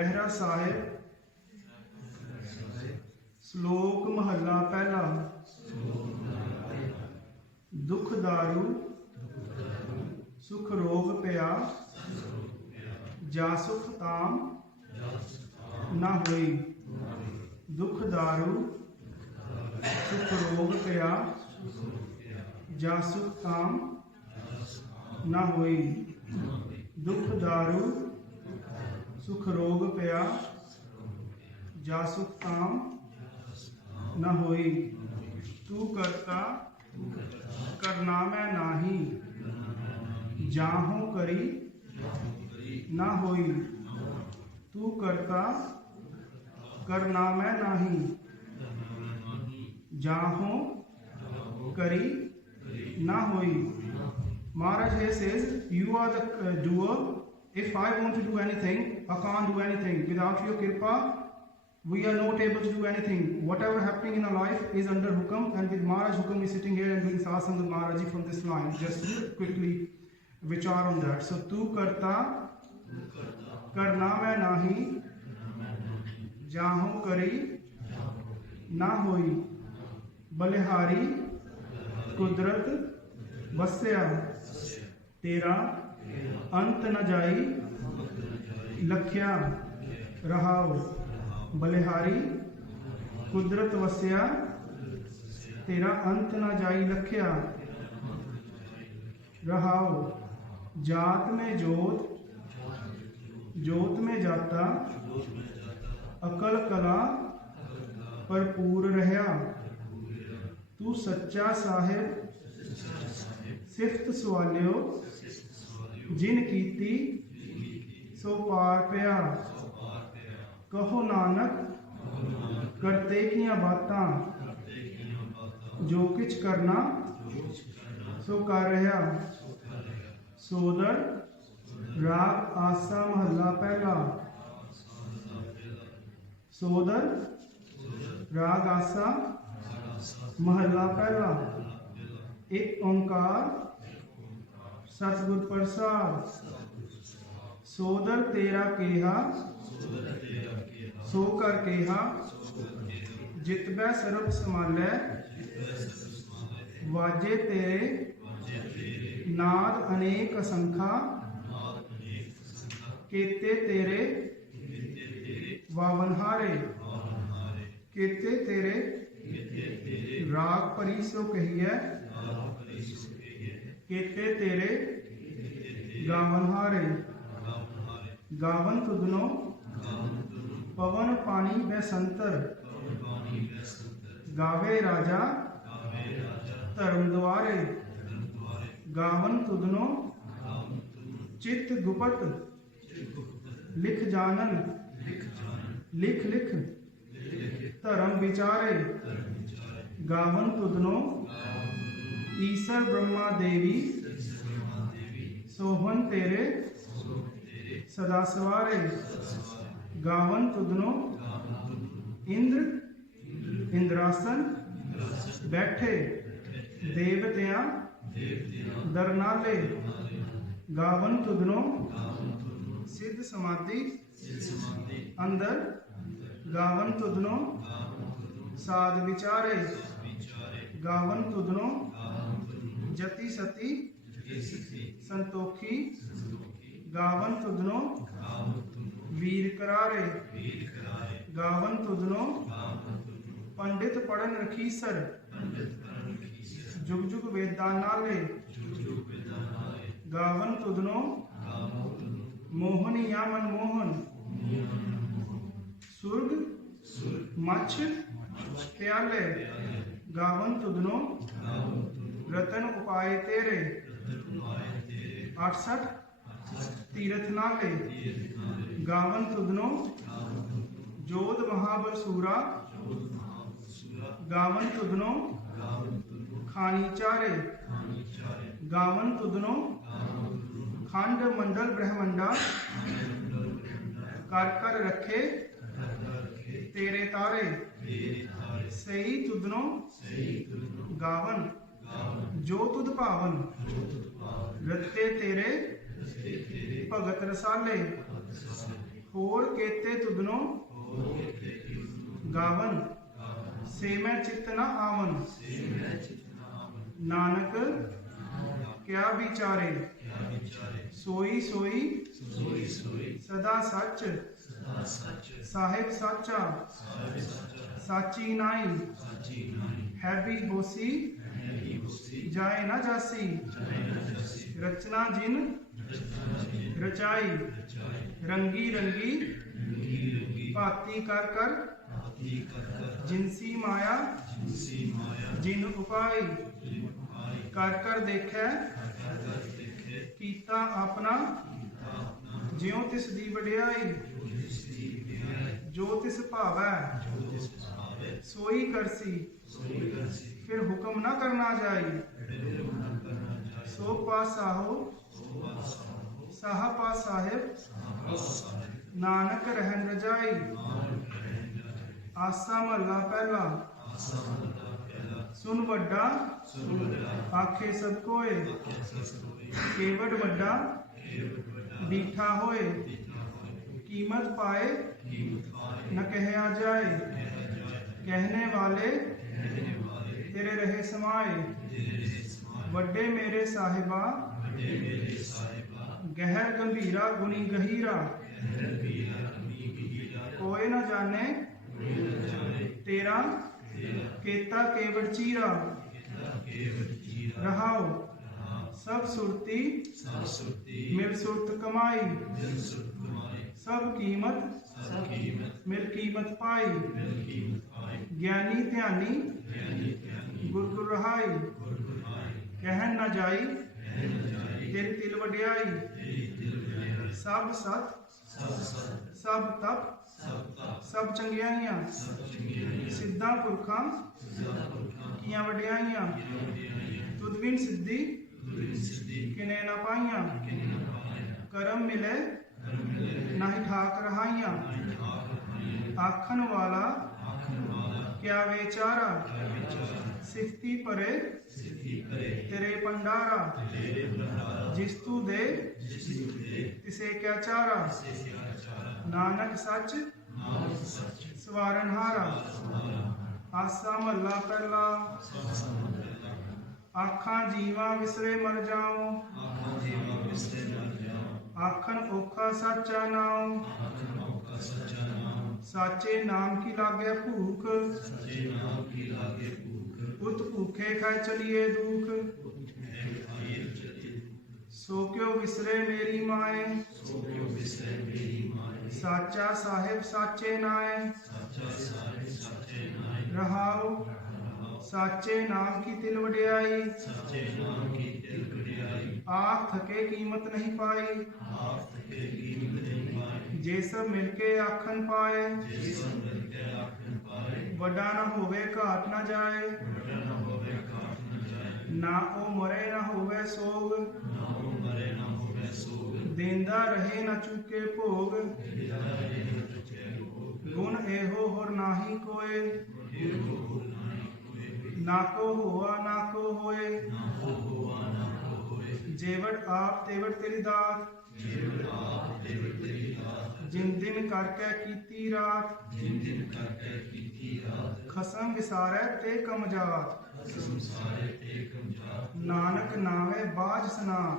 रहरा साहिब श्लोक महला पहला। दुख दारू सुख रोग पया, जा सुख ताम ना होई। दुख दारू सुख रोग पया, जा सुख ताम ना होई। दुख दारू सुख रोग पया, जा सुख ताम न होई। तू करता करना मैं नाही, जाहूं करी ना होई। तू करता करना मैं नाही, जाहूं करी ना होई। Maharaj here says, you are the doer. If I want to do anything, I can't do anything. Without your kripa, we are not able to do anything. Whatever happening in our life is under Hukam, and with Maharaj Hukam, we are sitting here and doing Satsang with Maharaj Ji from this line. Just quickly vichar on that. So, tu karta karna main nahi, jahu kari na hoi। बलिहारी कुदरत वस्या, तेरा अंत न जाई लख्या रहाओ। बलिहारी कुदरत वस्या, तेरा अंत न जाई लख्या रहाओ। जात में जोत जोत में जाता, अकल कला भरपूर रहया। तू सच्चा साहिब सिफत सवालियो, जिन कीती सो पार पया। कहो नानक करते कियां बातां, जो किछ करना सो कर रहा। सोदर राग आसा महला पहला। सोदर राग आसा महला पहला। एक ओंकार सतगुर प्रसाद। सोदर तेरा केहा सो कर केहा, जितबै सर्ब समालै। वाजे तेरे नाद अनेक असंखा, केते तेरे वावनहारे। केते तेरे राग परी सो कहिए, केते तेरे गावनहारे। गावन तुदनो पवन पानी बैसंतर, गावे राजा धर्म द्वारे। गावन तुदनो चित्त गुपत, लिख जानन लिख लिख धर्म विचारे। गावन तुदनो ईसर ब्रह्मा देवी, सोहन तेरे सदा सवारे। गावन तुदनो इंद्र इंद्रासन बैठे, देवतियां दरनाले। गावन तुदनो सिद्ध समाधि अंदर। गावन तुदनो साध विचारे। गावन तुदनो जति सती संतोखी। गावन तुदनो वीर करारे। गावन तुदनो पंडित पढ़न रखीसर, जुग जुग वेदा नाले। गावन तुदनो मोहनिया मनमोहन, सुर्ग मच्छ प्याले। गावन तुदनो रतन उपाय तेरे, 68 तीरथ नाले। गावन तुदनो जोध महाबल सूरा। गावन तुदनो खानी चारे। गावन तुदनो खंड मंडल ब्रह्मंडा, कर कर रखे तेरे तारे। सही तुदनो गावन, जो तुद पावन। रत्ते तेरे भगत रसाले। होर केते तुदनो गावन, से मैं चित न आवन। नानक क्या विचारे, सोई सोई सदा सच। साहिब साचा साची नाई, है भी होसी जाए न जासी। रचना जिन रचाई, रंगी रंगी भांति कर कर। जिनसी माया जिन उपाय, कर कर देखे कीता अपना। ज्यों तिस दी वड्याई, जो तिस भावै सोई करसी। फिर हुक्म न करना जाई, सो पासाहो साहा पा साहिब। नानक रहन रजाई। आसा महला पहला। सुन वड्डा आखे सब कोय, केवट वड्डा बीठा होए। कीमत पाए न कहया जाए, कहने वाले तेरे रहे समाए। वड्डे मेरे साहिबा गहर गंभीरा गुनी गहीरा। कोई न जाने तेरा केता केवट चीरा। रहाओ सब सुरती मिल सुरत कमाई। सब कीमत मिल कीमत पाई। ज्ञानी ध्यानी गुर गुर रहाई। कहन न जाई तेरी तिल वड्याई। सब सत सब तप सब चंगियाइयां। सिद्धा पुरखां कियां वड्याइयां। तुद बिन सिद्धि किने न पाइयां। करम मिले नाही ठाक रहाइयां। आखन वाला क्या वेचारा। सिफती परे तेरे पंडारा। जिस तू दे तिसे क्या चारा। नानक सच सवारनहारा। आसा महला पहला। आखा जीवा विसरे मर जाऊं, आखन ओखा साचा नाम। साचे नाम की लागे भूख, उत भूखे खाए चलिए दुख। सो क्यों विसरे मेरी माए, साचा साहिब साचे नाए। रहाओ साचे नाम की तिल वड्याई। आख थके कीमत नहीं पाई, जे सब मिलके आखन पाए। वड्डा न होवे घाट न जाए, ना ओ मरे न होवे सोग। देंदा रहे न चूके भोग, गुण एहो होर नाही कोय। नाको हुआ नाको होए, जेवट आप तेवट तेरी दात। जिन दिन करके कीती रात, खसम विसारे ते कम जात। नानक नावे बाज सनात,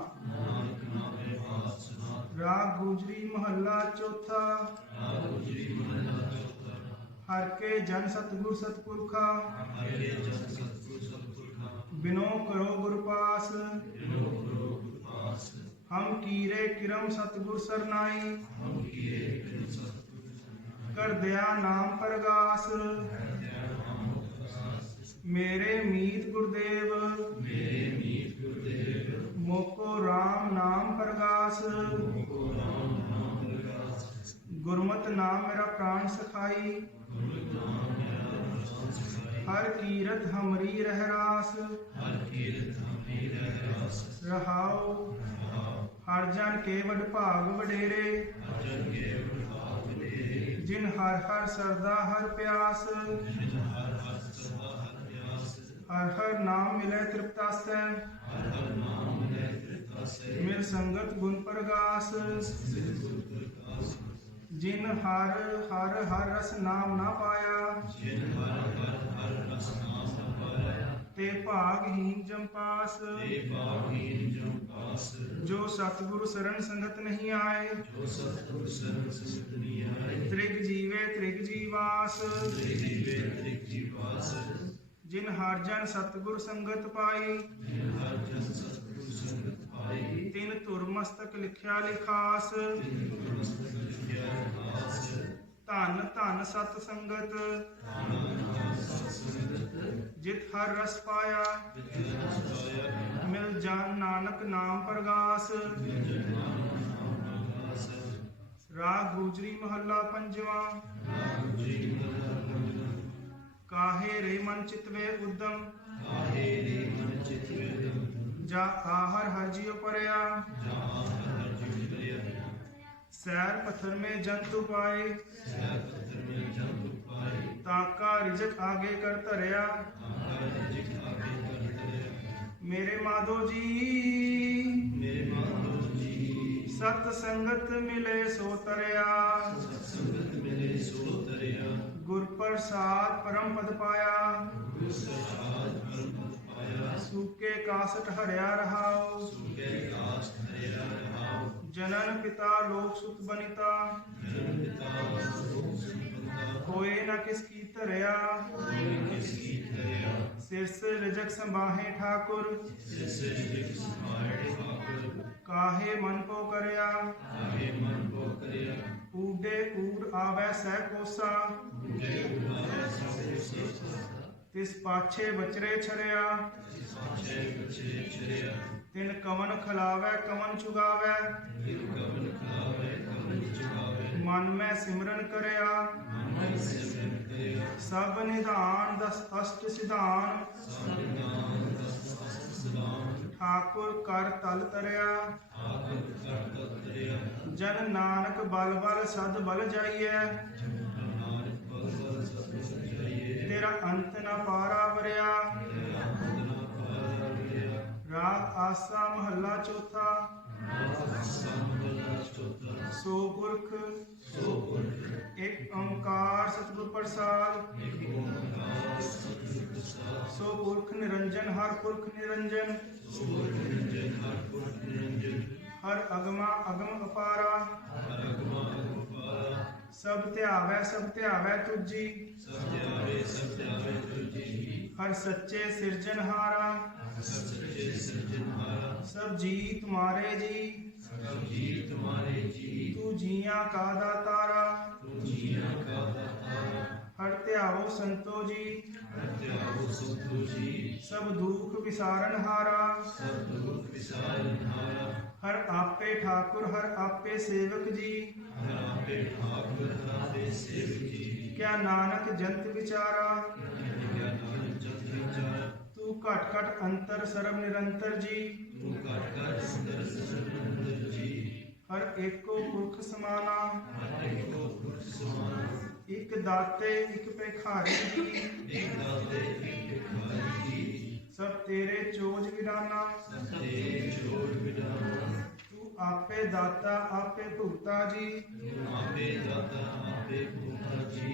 राग गुजरी महला चौथा। हर के जन सतगुर सतपुरखा, बिनो करो गुर पास। हम कीरे किरम सतगुर सरनाई, कर दया नाम परगास। मेरे मीत गुरुदेव, मोको राम नाम परगास। गुरमत नाम मेरा प्राण सखाई, हर कीरत हमरी रहरास। रहाओ हर जन के वड भाग वडेरे, जिन हर हर सरदा हर प्यास। हर हर नाम मिले तृप्तासै, मिल संगत गुण प्रगास। जिन हर हर हर रस नाम ना पाया जिन हर रस नाम न पाया ते भागहीन जम पास ते भागहीन जम पास जो सतगुरु शरण संगत नहीं आए जो सतगुर शरण संगत नहीं आए त्रिग जीवे त्रिग जीवास त्रिग जीवे त्रिग जीवास जिन हर जन सतगुर संगत पाई जिन हर जन सतगुर संगत पाई तिन तुर मस्तक लिखिया लिखास तिन गुर मस्तक लिखिया खास धन धन सत संगत सत संगत जित हर रस पाया जित रस पाया मिल जान नानक नाम प्रगास जन नाम प्रकाश राग गुजरी महला पंजवा राम जी काहे रे मन चितवे उद्दम आहे रे मन चित वेदम जा आहर हर जियो परया जहाँ हर जीव करिया सैर पत्थर में जंतु पाए सैर पत्थर में जंतु पाए ताका रिजक आगे कर तरया आकर जित आगे कर तरया मेरे माधो जी मेरे माधो जी सत संगत मिले सो तरया सत्संगत मिले सो तरया गुर प्रसाद परम पद पाया गुरु प्रसाद परम पद पाया सूके कासट हरया रहाओ सुखे काष्ठ हरिया रहाओ जनन पिता लोक सुत बनिता जन पिता लोक सुनता कोई न किसकी तरया कोई किसकी तरया सिर से रिजक संभाहे ठाकुर जैसे जित समाये ठाकुर काहे मन को करया आगे मन को करया ऊडे ऊड आवै सह कोसा मुझे उड़ाए सबसे तिस पाछे बचरे छरया पाछे बचे चरिया तिन कवन खलावै कवन चुगावै दिल कवन खावे कवन चुकावे मन में सिमरन करया मन से मन करया सब निधान दस अष्ट सिधान संविधान दस सदान ठाकुर कर तल तरया ठाकुर करता तरया जन नानक बल बल सद बल जाइए नानक बल बल सब सजाइए तेरा अंत न पारा वरया तेरा बंदना पारा गया राग आसा महला चौथा संभला चौथा सो पुरख सो पुरख एक ओंकार सतगुर प्रसाद एक ओंकार सतगुर प्रसाद सो पुरख निरंजन हर पुरख निरंजन सो पुरख निरंजन हर पुरख निरंजन हर अगमा अगम अपारा हर अगमा अगम पारा सब त्यावै तुझी सब त्यावे तुझी हर सच्चे सिरजनहारा सच्चे सज्जनहारा सब जी तुम्हारे जी सब जी तुम्हारे जी तू जिया का दातारा तू जिया का दातारा हर त्यावो संतो जी हर त्यागो संतो जी सब दुख विसारन हारा सब दुख विसारनहारा हर आपे ठाकुर हर आपे सेवक जी हर आपे ठाकुर हर आपे सेवक जी क्या नानक जंत विचारा क्या नानक जत विचार तू घट घट अंतर सर्व निरंतर जी तू घट घट सुंदर सजनंदर जी हर एको पुरख समाना हर एको पुरख समान एक दाते एक पेखारी जी एक दाते एक भिखारी जी सब तेरे चोज विराना सब तेरे जोड़ विधाना तू आपे दाता आपे भुगता जी तू आपे दाता आपे भूखा जी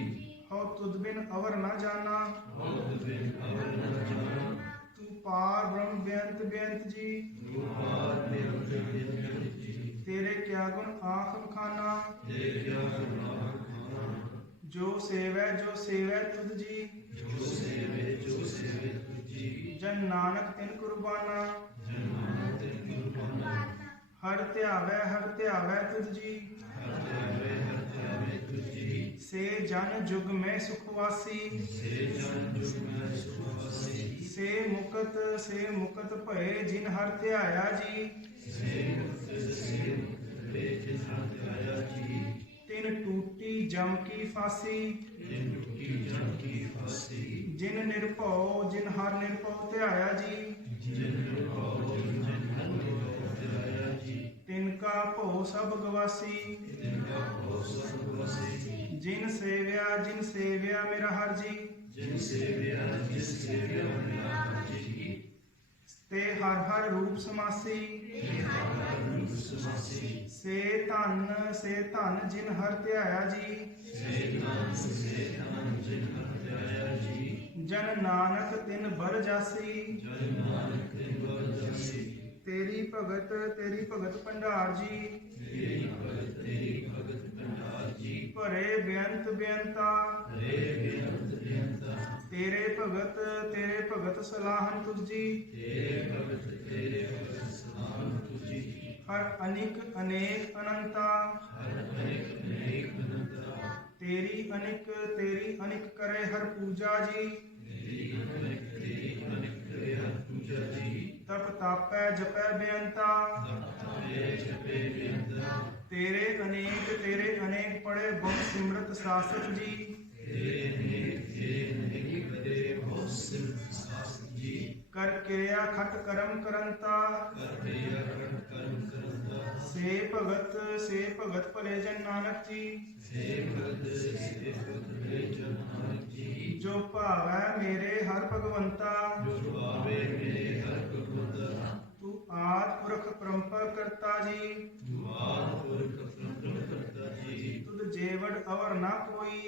हो तुद बिन अवर न जाना बहुत बिन अवर न जाना तू पार ब्रह्म बेअंत बेअंत जी तू पार बेअंत बेअंत जी तेरे क्या गुण आँख खाना तेरे क्या गुनाह खाना जो सेवै तुद जी जो सेवे तुझी जन नानक तिन कुर्बाना जन नानक तिन कुर्बाना हर त्यावै तुद जी हर त्यावे तुझी से जन जुग में सुखवासी से जन जुग में सुखवासी से मुकत भये जिन हर त्याया जी से मुक्त से मुक्त जिन हर त्याया जी तिन टूटी जम की फांसी जिन टूटी जम की फांसी जिन निर्भव जिन हर निर्भव त्याया जी जिन निर्भव जिन हर निर्भव त्याया जी तिनका भो सब गवासी तिनका भव सब वसी जिन सेव्या मेरा हर जी जिन सेव्या मेरा हर जी ਤੇ ਹਰ ਹਰ ਰੂਪ ਸਮਾਸੀ। ਸੇ ਧਨ ਜਿਨ ਹਰ ਧਿਆਇਆ ਜੀ। ਜਨ ਨਾਨਕ ਤਿਨ ਬਰ ਜਾਸੀ। ਤੇਰੀ ਭਗਤ ਭੰਡਾਰ ਜੀ। ਭਰੇ ਬੇਅੰਤ ਬੇਅੰਤਾ। ਤੇਰੇ ਭਗਤ ਸਲਾਹਨ ਤੁਝ ਜੀ। ਹਰ ਅਨਿਕ ਅਨੇਕ ਅਨੰਤਾ। ਤੇਰੀ ਅਨਿਕ ਕਰੇ ਹਰ ਪੂਜਾ ਜੀ। ਤਪ ਤਾਪੈ ਜਪੈ ਬੇਅੰਤਾ। ਤੇਰੇ ਅਨੇਕ ਪੜੇ ਬਹੁ ਸਿਮਰਤ ਸਾਸਤ ਜੀ। ਕਰ ਕਿਰਿਆ ਖਟ ਕਰਮ ਕਰੰਤਾ। ਸੇ ਭਗਤ ਭਲੇ ਜਨ ਨਾਨਕ ਜੀ। ਜੋ ਭਾਵੈ ਮੇਰੇ ਹਰ ਭਗਵੰਤਾ। ਤੂੰ ਆਦਿ ਪੁਰਖ ਪਰੰਪਰ ਕਰਤਾ ਜੀ। ਤੁਧ ਜੇਵੜ ਅਵਰ ਨਾ ਕੋਈ।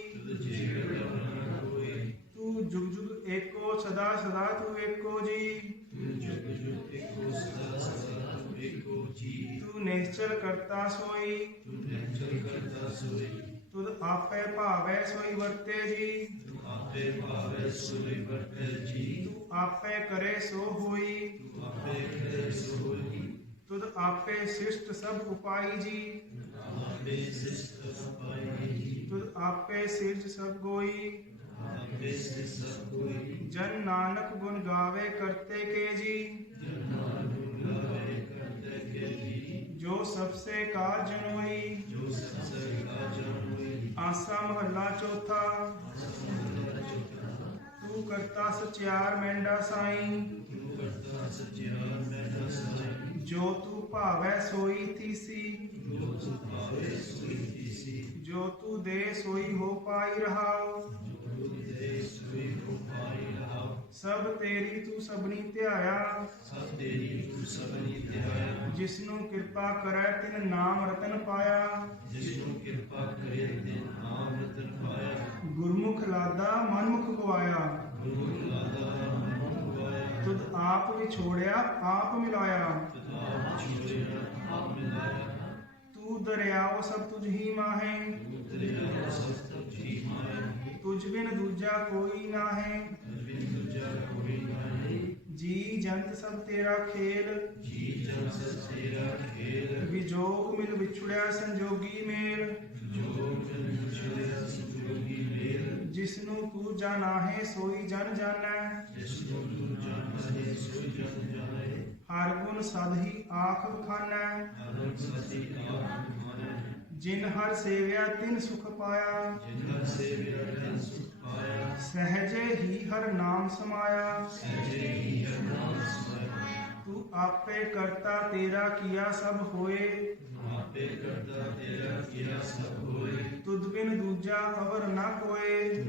ਤੂੰ ਜੁਗ ਜੁਗ ਏਕੋ ਸਦਾ ਸਦਾ ਤੂੰ ਏਕੋ ਜੀ। ਤੂੰ ਨਿਸ਼ਚਲ ਕਰਤਾ ਸੋਈ। ਤੁਧ ਆਪੇ ਭਾਵੈ ਸੋਈ ਵਰਤੇ ਜੀ। ਤੂੰ ਆਪੇ ਕਰੇ ਸੋ ਹੋਈ। ਤੁਧ ਆਪੇ ਸਿਸ਼ਟ ਸਭ ਉਪਾਈ ਜੀ। ਤੁਧ ਆਪੇ ਸਿਰਜ ਸਭ ਗੋਈ। ਜਨ ਨਾਨਕ ਗੁਣ ਗਾਵੇ ਕਰਤੇ ਕੇ ਜੀ। ਜੋ ਸਬਸੇ ਕਾਰ ਜਨੋਈ। ਆਸਾ ਮਹੱਲਾ ਚੌਥਾ। ਤੂੰ ਕਰਤਾ ਸਚਿਆਰ ਮੈਂਡਾ ਸਾਈਂ। ਜੋ ਤੂੰ ਭਾਵੈ ਸੋਈ ਤੀਸੀ। ਜੋ ਤੂੰ ਦੇ ਸੋਈ ਹੋ ਪਾਈ ਰਹਾਉ। ਸਭ ਤੇਰੀ ਤੂੰ ਸਭਨੀ ਧਿਆਇਆ। ਜਿਸਨੂੰ ਕਿਰਪਾ ਕਰੈ ਤਿਨ ਨਾਮ ਰਤਨ ਪਾਇਆ। ਗੁਰਮੁਖ ਲਾਦਾ ਮਨਮੁਖ ਗਵਾਇਆ। ਤੁਧ ਆਪ ਵਿਛੋੜਿਆ ਆਪ ਮਿਲਾਇਆ। ਤੂੰ ਦਰਿਆਓ ਸਭ ਤੁਝ ਹੀ ਮਾਹੇ। ਤੁਝ ਬਿਨ ਦੂਜਾ ਕੋਈ ਨਾਹੀ। ਜੀ ਜੰਤ ਸਭ ਤੇਰਾ ਖੇਲ। ਵਿਜੋਗ ਮਿਲ ਵਿਛੁੜਿਆ ਸੰਜੋਗੀ ਮੇਲ। ਜਿਸਨੂੰ ਤੂੰ ਜਾਣਾਹੇ ਸੋਈ ਜਨ ਜਾਣੈ। ਹਰ ਗੁਣ ਸਦ ਹੀ ਆਖ ਬਖਾਨੈ। ਜਿਨ ਹਰ ਸੇਵਿਆ ਤਿਨ ਸੁਖ ਪਾਇਆ। ਸਹਜੇ ਹੀ ਹਰ ਨਾਮ ਸਮਾਇਆ। ਤੂੰ ਆਪੇ ਕਰਤਾ ਤੇਰਾ ਕੀਆ ਸਭ ਹੋਏ। ਤੁਧ ਬਿਨ ਦੂਜਾ ਅਵਰ ਨਾ ਕੋਏ।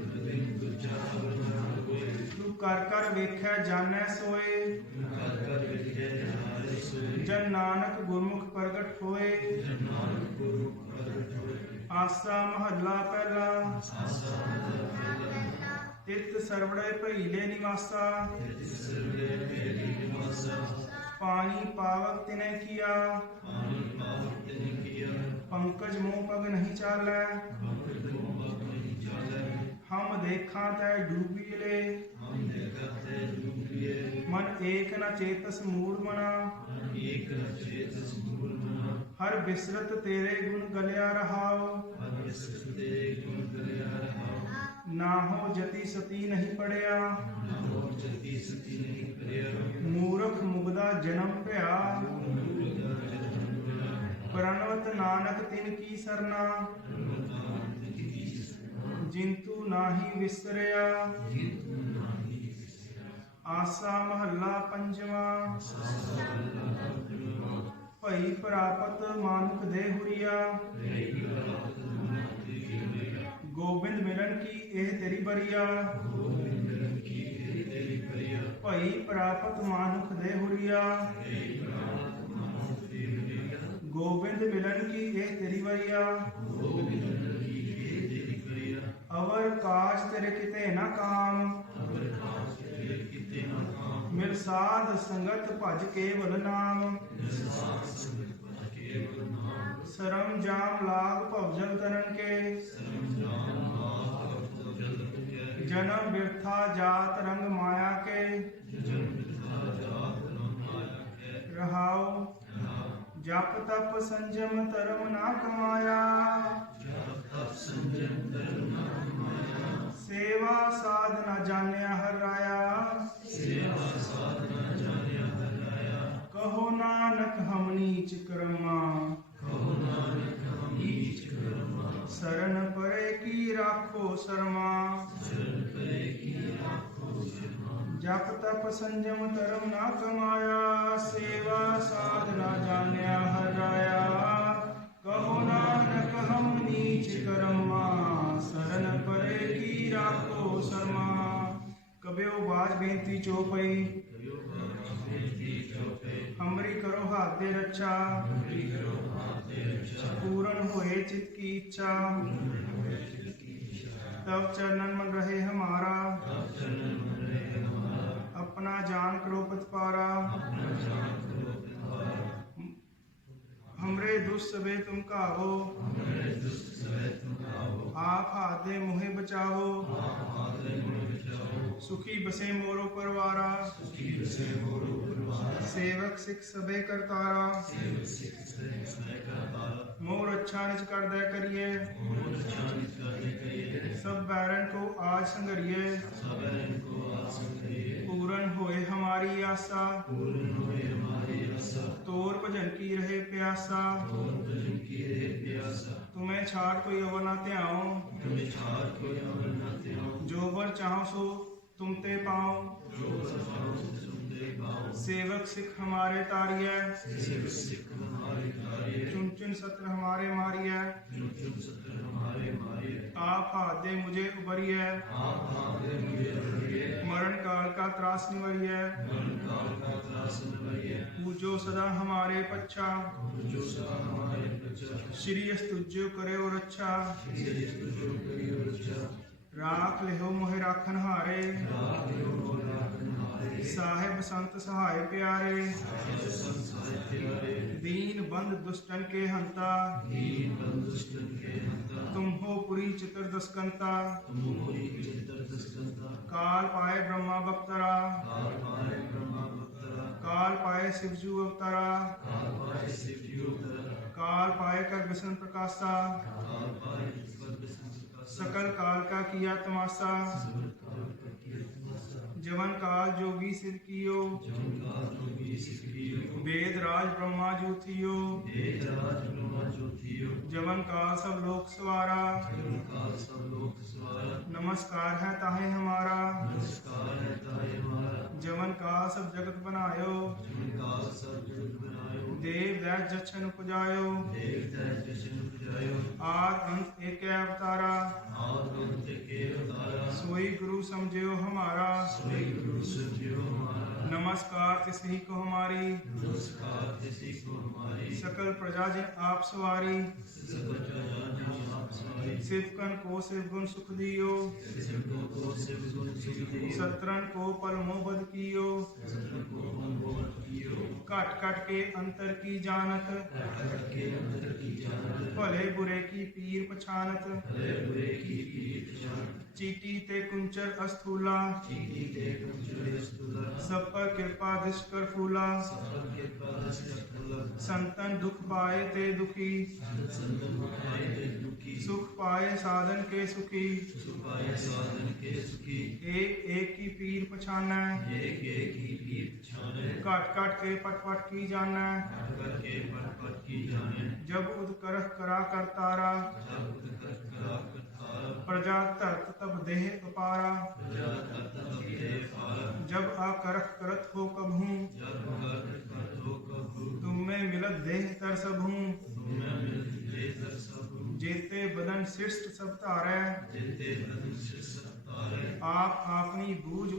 ਤੂੰ ਕਰ ਕਰ ਵੇਖੈ ਜਾਣੈ ਸੋਏ। ਜਨ ਨਾਨਕ ਗੁਰਮੁਖ ਪ੍ਰਗਟ ਹੋਏ। ਆਸਾ ਮਹੱਲਾ ਪਹਿਲਾ। ਤਿਤ ਸਰਵੜੇ ਭਈਲੇ ਨਿਵਾਸਾ। ਪਾਣੀ ਪਾਵਕ ਤਿਨੇ ਕੀਆ। ਪੰਕਜ ਮੋਹ ਪਗ ਨਹੀਂ ਚਾਲੈ। ਹਮ ਦੇਖਾਂ ਤੈ ਡੂਬੀਲੇ। ਮਨ ਏਕ ਨ ਚੇਤਸ ਮੂੜ ਮਨਾ। ਹਰ ਬਿਸਰਤ ਤੇਰੇ ਗੁਣ ਗਲਿਆ ਰਹਾਉ। ਨਾਹੋ ਜਤੀ ਸਤੀ ਨਹੀਂ ਪੜਿਆ। ਮੂਰਖ ਮੁਗਦਾ ਜਨਮ ਭਿਆ। ਪ੍ਰਣਵਤ ਨਾਨਕ ਤਿਨ ਕੀ ਸਰਨਾ। ਜਿੰਤੂ ਨਾਹੀ ਵਿਸਰਿਆ। ਆਸਾ ਮਹੱਲਾ ਪੰਜਵਾਂ। ਭਈ ਪ੍ਰਾਪਤ ਮਾਨੁਖ ਦੇ ਹੁਰੀਆ। ਗੋਬਿੰਦ ਮਿਲਨ ਕੀ ਇਹ ਤੇਰੀ ਬਰੀਆ। ਭਈ ਪ੍ਰਾਪਤ ਮਾਨੁਖ ਦੇ ਹੁਰੀਆ गोविंद मिलन की ये तेरी वरिया अवर काज तेरे किते न काम मिल साध संगत भज केवल नाम सरम जाम लाग भवजल तरन के जन्म बिरथा जात रंग माया के रहाओ जप तप संजम धर्म ना कमाया सेवा साधना जान्या हर राया कहो नानक हम नीच कर्मा शरण परे की राखो शर्मा जप तप संजम धर्म ना कमाया सेवा साधना जान्या हर राया कहो नानक हम नीच कर्मा शरण परे की राखो शर्मा कबियो बाज बेनती चौपई हमरी करो हाथ दे रक्षा पूर्ण होए चित की इच्छा तब चरणन मन रहे हमारा अपना जान करो पथपारा हमरे दुष्सवे तुम काहो आप हाथ दे मुहे बचाओ सुखी बसे मोरो परवारा सेवक सिख सबे करतारा मोर अच्छा निज कर दे करिए सब बैरन को आज संगरिए पूर्ण होए हमारी आशा तोर भजन की रहे प्यासा तुम्हें छाड़ कोई अवर ना त्याओ जो वर चाहो सो तुम ते पाओ सेवक सिख हमारे तारिय चुन चुन सत्र हमारे मारिय आप हाथ दे मुझे उबरिय मरण काल का त्रास निवरिय पूजो सदा हमारे पच्छा श्री स्तुज्यो करे और अच्छा राख लेहो मोहे राखन हारे साहेब संत सहाय प्यारे दीन बंद दुष्टन के हंता तुम हो पुरी चित्रदस्कंता काल पाए ब्रह्मा बक्तरा काल पाए शिवजू अवतारा काल पाए कर विष्णु प्रकाशा सकल काल का किया तमाशा जवन काल जोगी सिर कियो वेद राज ब्रह्मा ज्योतियो जवन काल सब लोक सवारा नमस्कार है ताहे हमारा जवन काल सब जगत बनायो देव दैत जछन पुजायो आद अंत एक अवतारा सोई गुरु समझियो हमारा नमस्कार तिसही को हमारी सकल प्रजा जिन आप सवारी सिवकन को सिव गुण सुख दियो सत्रन को पल मोहबद कियो काट काट के अंतर की जानत भले बुरे की पीर पछानत चीटी ते कुंचर अस्थूला सब पर कृपा कर फूला संतन दुख पाए ते दुखी सुख पाए साधन के सुखी एक एक की पीर पछाना काट काट के पट पट की जाना जब उद करह करा करतारा प्रजा तरत तब देह अपारा जब आकरख करत हो कबहूँ तुम में मिलत देह तर सबहूँ जेते बदन शिष्ट सब तारे आप अपनी बूझ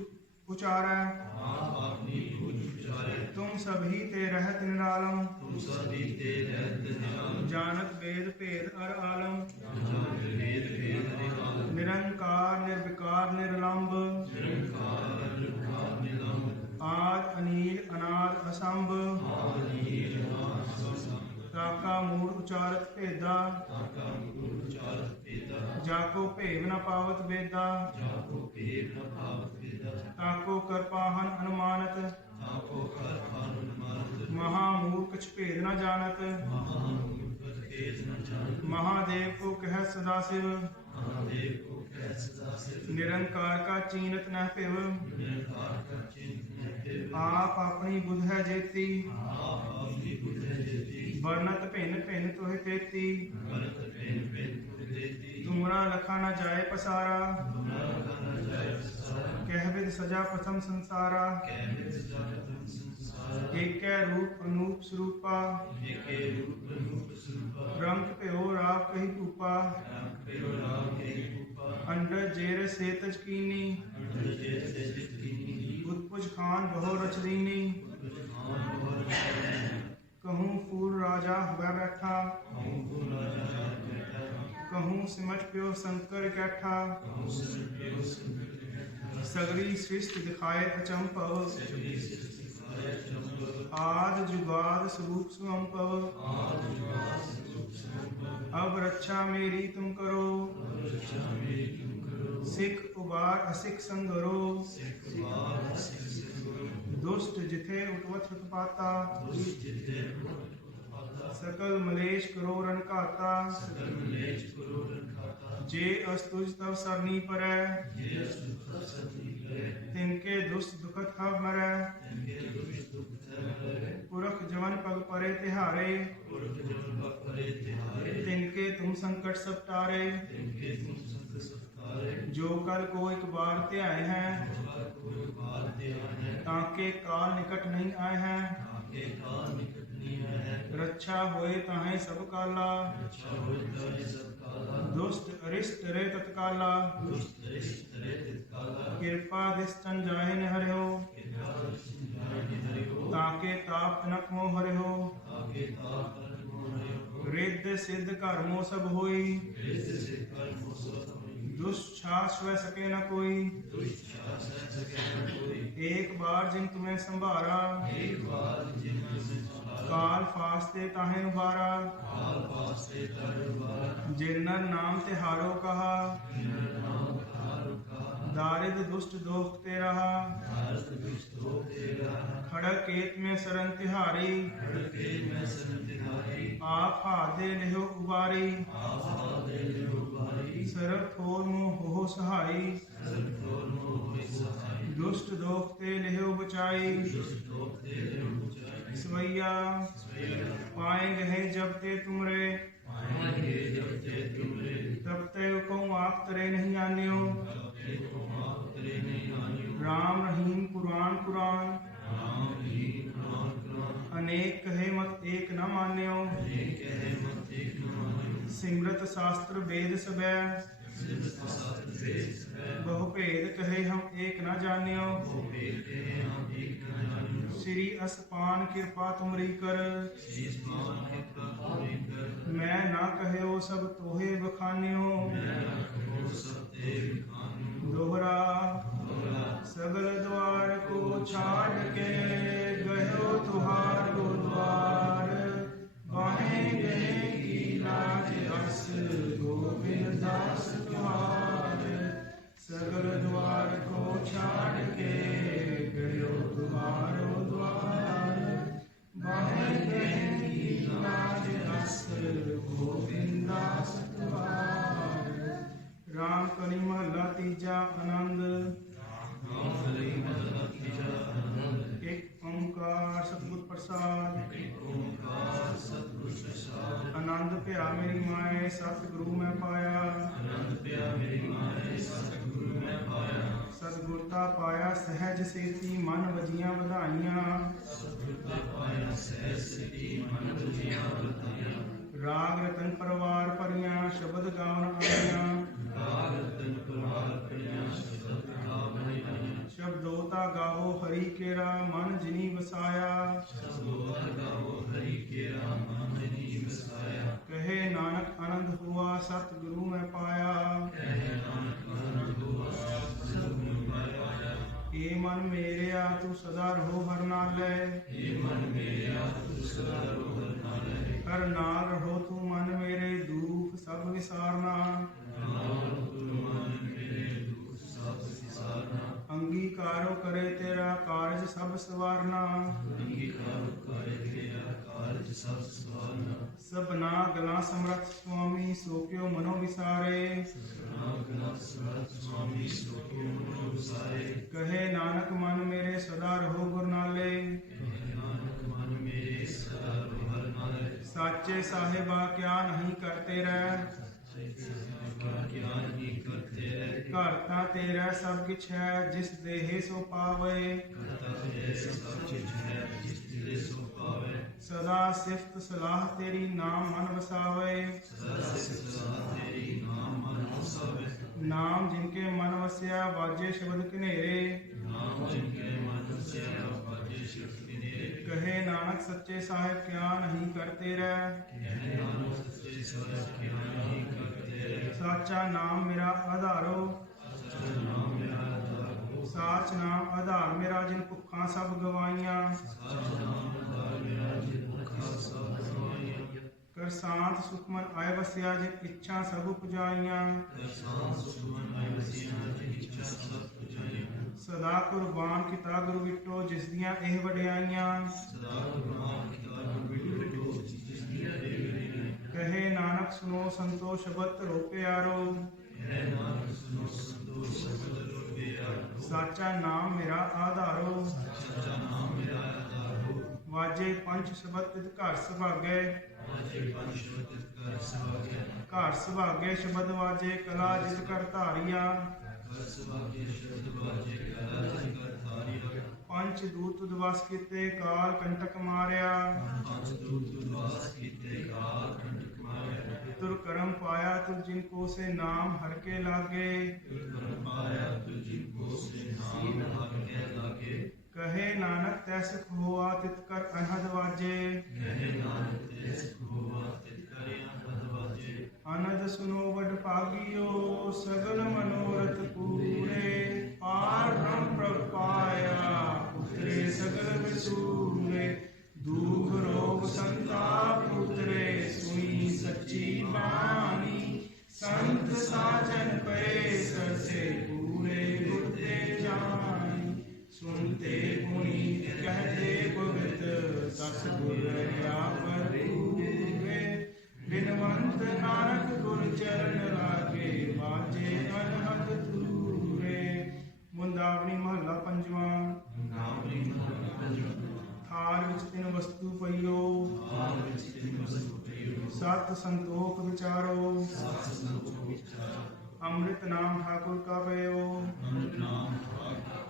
उचारै। आप अपनी बुझ उचारे। तुम सभी ते रहत निरालम। तुम सभी ते रहत निरालम। जानत वेद भेद अर आलम। जानत वेद भेद निरालम। निरंकार निर्विकार निर्लंब। निरंकार निर्विकार निरालम। आद अनील अनाद असंभ। आदि अनाद असंभ। ताका मूढ़ उचारत भेदा। ताका मूढ़ उचारत भेदा। जाको भेद न पावत वेदा। जाको भेद न पावत वेदा। ताको करपाहन अनुमानत। ताको करपाहन अनुमानत। महामूढ़ कछ भेद न जानत। महामूढ़ कछ भेद न जानत। महादेव को कह सदाशिव। महादेव को कह सदाशिव। निरंकार का चीनत न पिव। निरंकार का चिंत न पिव। आप अपनी बुध है जेती। आप अपनी बुध है जेती। वर्णत भिन्न भिन्न तुहि तेती। वर्णत भिन्न भिन्न तुहि तेती। तुमरा लखा न जाए पसारा। तुमरा लखा न जाए पसारा। कह विद सजा प्रथम संसारा। कह विद सजा प्रथम संसारा। एक रूप अनूप स्वरूपा। एके रूप रूप स्वरूपा। रंग प्यो राव कही रूपा। रंग प्यो राव कही रूपा। अंडर जेर से तजकीनी। अंडर जेर से तजकीनी। उत्पुज खान बहु रच दीनी। उत्पुज खान बहु रच दीनी। कहूँ फूल राजा हुआ बैठा। कहूँ फूल राजा बैठा। कहूँ सिमट प्यो शंकर कैठा। कहूँ सिमट प्यो शंकर कैठा। सगरी सृष्टि दिखाए अचंपव। सगरी सृष्टि दिखाए अचंपव। आद जुगाद स्वरूप स्वंपव। आद जुगाद स्वरूप स्वंपव। अब रक्षा मेरी तुम करो। अब रक्षा मेरी तुम करो। सिख उबार असिख संगरो। सिख उबार असिख संगरो। दुष्ट जिथे उठवत पाता। दुष्ट जिथे उठवत पाता। सकल मलेश करो रन घाता। सकल मलेश करो रन घाता। जे अस्तुज तव सरनी परै। जे अस्तुज तव सरनी परै। तिनके दुष्ट दुखत हव मरै। तिनके दुष्ट दुखत हव मरै। पुरख जवन पग परे तिहारे। पुरख जवन पग परे तिहारे। तिनके तुम संकट सब टारे। तिनके तुम संकट सब टारे। जो कर को एक बार त्याए हैं। जो कर को एक बार त्याए हैं। ताके काल निकट नहीं आए हैं। ताके काल निकट नहीं आए हैं। रक्षा होए ताहे सब काला। रक्षा होए ताहे सब काला। दुष्ट अरिष्ट रे तत्काला। दुष्ट अरिष्ट रे तत्काला। कृपा दिस्तन जाहे न हरिहो। कृपा दिस्तन जाहे न हरिहो। ताके ताप तनक मोह हरिहो। ताके ताप तनक मोह हरिहो। रिद्ध सिद्ध कर्मो सब होई। रिद्ध सिद्ध कर्मो सब होई। दुष्छास वह सके न कोई। दुष्छास वह सके न कोई। एक बार जिन तुम्हें संभारा। एक बार जिन तुम्हें संभारा। काल फास्ते ताहे उबारा। काल फास्ते ताहे उबारा। जिनर नाम तिहारो कहा। जिनर नाम तिहारो कहा। दारिद दुष्ट दोख ते रहा। दारिद दुष्ट दोख ते रहा। खड़ग केत में शरण तिहारी। खड़ग केत में शरण तिहारी। आप हाथ दे लिहो उबारी। आप हाथ दे लिहो उबारी। सरब थोर मोह हो सहाई। सरब थोर मोह हो सहाई। दुष्ट दोख ते लिहो बचाई। दुष्ट दोख ते लिहो बचाई। सवैया पाएंगे है जब ते तुमरे। पाएंगे जब ते तुमरे। तब ते कहूँ आप तरे नहीं आन्यो। राम रहीम कुरान कुरान। राम रहीम कुरान कुरान। अनेक कहे मत एक न मान्यो। अनेक कहे मत एक न मान्यो। सिमरत शास्त्र वेद सबै। सिमरत शास्त्र वेद सबै। बहु भेद कहे हम एक न जान्यो। बहु भेद कहे हम एक न जान्यो। श्री असपान कृपा तुमरी कर। श्री असपान कृपा तुमरी कर। मैं ना कहो सब तोहे बखान्यो। मैं ना कहो सब ते बखान्यो। दोहरा सगल द्वार को छाड़ के गयो तुहारो द्वार। बाहें गए की लाज रस गोविंद दास तुहार। सगल द्वार को छाड़ के गयो तुहारो द्वार। बाहें गए की लाज रस गोविंद दास तुहार। राम कली महला तीजा आनंद। एक ओंकार सतगुर प्रसाद। आनंद भया मेरी माए सतगुरु मैं पाया। सतगुरता पाया सहज सेती मन वजियां ਵਧਾਈਆਂ। राग रतन परवार परियां शब्द गावन आईयां। शब्दोता वसाया। सब गोवर गाओ हरि केरा मन ही वसाया। कहे नानक आनंद हुआ सतगुरु में पाया। कहे नानक आनंद हुआ सतगुरु में पाया। हे मन मेरेया तू सदा रहो हर नाले। हे मन मेरा तू सदा रहो हर नाले। हर नाल रहो तू मन मेरे दुख सब विसारना। नाल तू मन मेरे दुख सब विसारना। अंगीकारो करे तेरा कारज सब सवारना। अंगीकार करे तेरा कारज सब सवारना। सबना गला समरथ स्वामी सो क्यों मनो विसारे। स्वामी सो क्यों मनो विसारे। कहे नानक मन मेरे सदा रहो गुर नाले। नानक मन मेरे सदा रहो हर नाले। साचे साहिबा क्या नहीं करते रह। क्या नहीं करते रह। घर ता तेरा सब किछ है जिस देहे सो पावे। करता तेरे सब कुछ है जिस दिले सो पावे। सदा सिफ्त सलाह तेरी नाम मन वसावे। सदा सदा तेरी नाम मन वसावे। नाम जिनके मन वस्या वाजे शब्द कनेरे। नाम जिनके मन से बाजे शक्ति ने। कहे नानक सच्चे साहिब क्या नहीं करते रह। कहे नानक सच्चे साहिब क्या नहीं करते रह। साचा नाम मेरा आधारो। सच्चा नाम मेरा आधार। साच नाम आधार मेरा जिन भुखा सब गवाइया। साच नाम आधार मेरा जिन भुखा सब गवाइया। कर सांत सुखमन आय वस्या जिन इच्छा सब पुजाइया। दर्शन सुमन आय वसिया जिन इच्छा सब पुजाइया। सदा कुर्बान किता गुरु विटो जिस दियां एह वड्याइयां। सदा कुर्बान किता गुरु विटो जिस दियां एह वड्याइयां। कहे नानक सुनो संतो शब्द रो प्यारो। कहे नानक सुनो संतो शब्द रो प्यारो। साचा नाम मेरा आधारो। सच्चा नाम मेरा आधार हो। वाजे पंच शब्द तित घर सुभागे। वाजे पंच शब्द कर सवागे। घर सुभागे शब्द वाजे कला जित कर धारिया। कर सवागे शब्द वाजे कला जित कर धारिया। पंच दूत उदवास कीते काल कंटक मारिया। पंच दूत उदवास कीते काल कंटक मारिया। तुर करम पाया तुर जिनको से नाम हर के लागे। कर पाया तु जिनको से नाम हर के लागे। कहे नानक तैसक हुआ तित कर अनहद वाजे। कहे नानक तेस हुआ तित करे अनहद वाजे। अनद सुनो वड पागियो सगल मनोरथ पूरे। पार ब्रह्म प्रभ पाया उतरे सगल विसूरे। दुख रोग संताप उतरे सुनी सच्ची बानी। संत साजन पे सरसे पूरे गुरते जानी। सुनते पुनीत कहते पवित्र सतगुर पर पूरे। बिनवंत नानक गुर चरण लागे बाजे अनहद तूरे। मुंदावनी महला पंजवा। नावनी महला पंजवा। थाल विच तिन वस्तु पइयो। थाल विच तिन वस्तु पइयो। सत संतोख विचारो। सत संतोख विचारो। अमृत नाम ठाकुर का पयो। अमृत नाम ठाकुर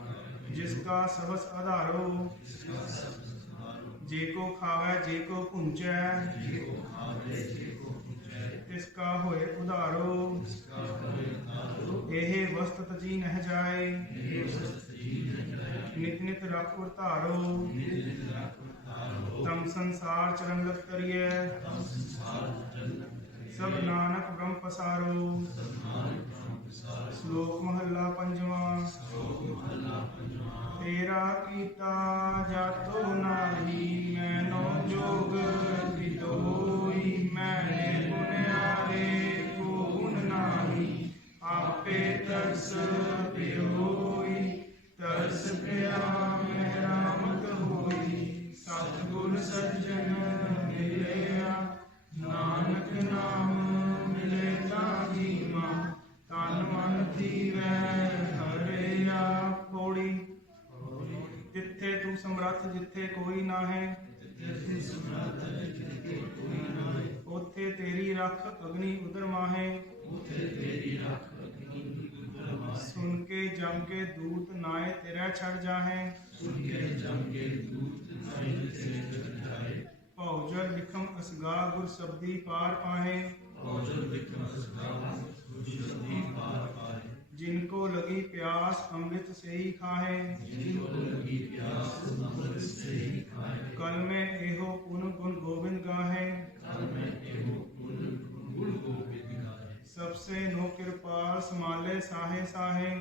जिसका सबस आधारो। जिसका सब संसारो। जेको खावे जेको पुंचै। जेको खावे जेको पूजै। तिसका होए उधारो। जिसका करे उधारो। एहे वस्त तजी नह जाए। हे वस्त जीन जाय। नित नित राखो धारो। नित नित राखो धारो। तम संसार चरण लग तरिए। तम संसार जन्नत करे। सब नानक ब्रह्म पसारो। सब नानक ब्रह्म पसारो। श्लोक महला पंजवा। श्लोक महला पंजवा। तेरा कीता जातो नाही मैनो जोग कितोई। मैंने पुण्यारे गुण नाही आपे तरस पियोई। तरस पिया मेरा मत होई। सतगुर सज्जन मिलिया नानक नाम मिले ताजीमा। तन मन थीवै हरिया पौड़ी। तिथे तू समर्थ जिथे कोई ना है। उथे तेरी रख अग्नि उदर माहे। सुन के जम के दूत नाए तेरा छड़ जाहे। भौजल विखम असगा गुर शब्दी पार पाहे। जिनको लगी प्यास अमृत से ही खाए। जिनको लगी प्यास अमृत से ही खाए। कल में एहो पुन गुण गोविंद गाहे। कल में एहो पुन गुण गोविंद गाहे। सबसे नो कृपाल समाले साहे साहे।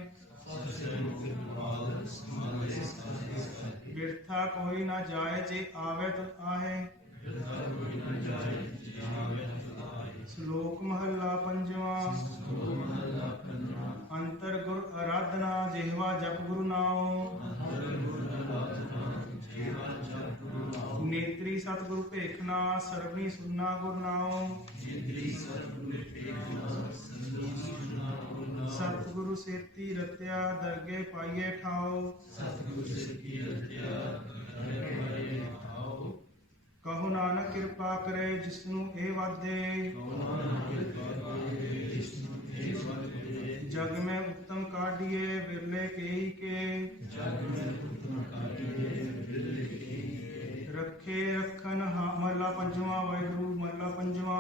सबसे कृपाल समाले साहे साहे। बिरथा कोई न जाए जे आवे तो आहे। बिरथा कोई न जाए जे आवे तो आए। श्लोक महला पंजवा। श्लोक महला पंजवा। अंतर गुर आराधना जेहवा जप गुरु नाओ। अंतर गुर आराधना जेहवा जप गुरु नाओ। नेत्री सतगुरु भेखना सरवनी सुनना गुरु नाओ। नेत्री सतगुरु भेखना सरवनी सुनना गुरु नाओ। सतगुरु सेती रत्या दरगे पाइये ठाओ। सतगुरु सेती रत्या दरगे पाइये ठाओ। कहो नानक कृपा करे जिसनु ए वादे। कहो नानक कृपा करे जिसनु ए वादे। जग में उत्तम काढ़िए बिरले केई के। जग में उत्तम काढ़िए बिरले केई के। रखे रखन महला पंजवा वाहिगुरु महला पंजवा।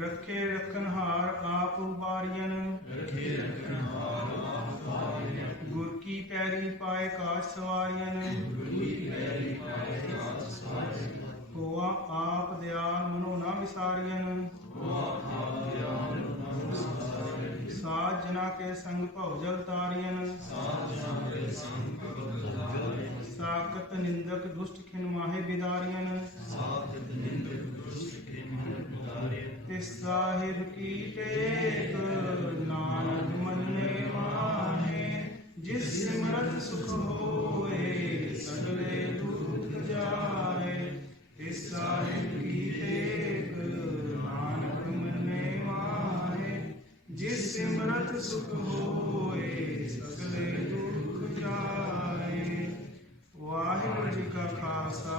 रखे रखन हार आप उबारियन। रखे रखन हार आप उबारियन। गुर की पैरी पाए काज सवारियन। गुर की पैरी पाए काज सवारियन। होआ आप दयाल मनो ना विसारियन। होआ आप दयाल मनो ना विसारियन। साध जना के संग भव जल तारियन। साध जना के संग भव जल तारियन। साकत निंदक दुष्ट खिन माहे बिदारियन। साकत निंदक दुष्ट खिन माहे बिदारियन। तिस साहिब की टेक नानक मन्ने माहे। जिस सिमरत सुख होए सगले दुख जाए। तिस साहिब की टेक नानक मन्ने माहे। जिस सिमरत सुख होए सगले दुख जाए। वाहिगुरू जी का खालसा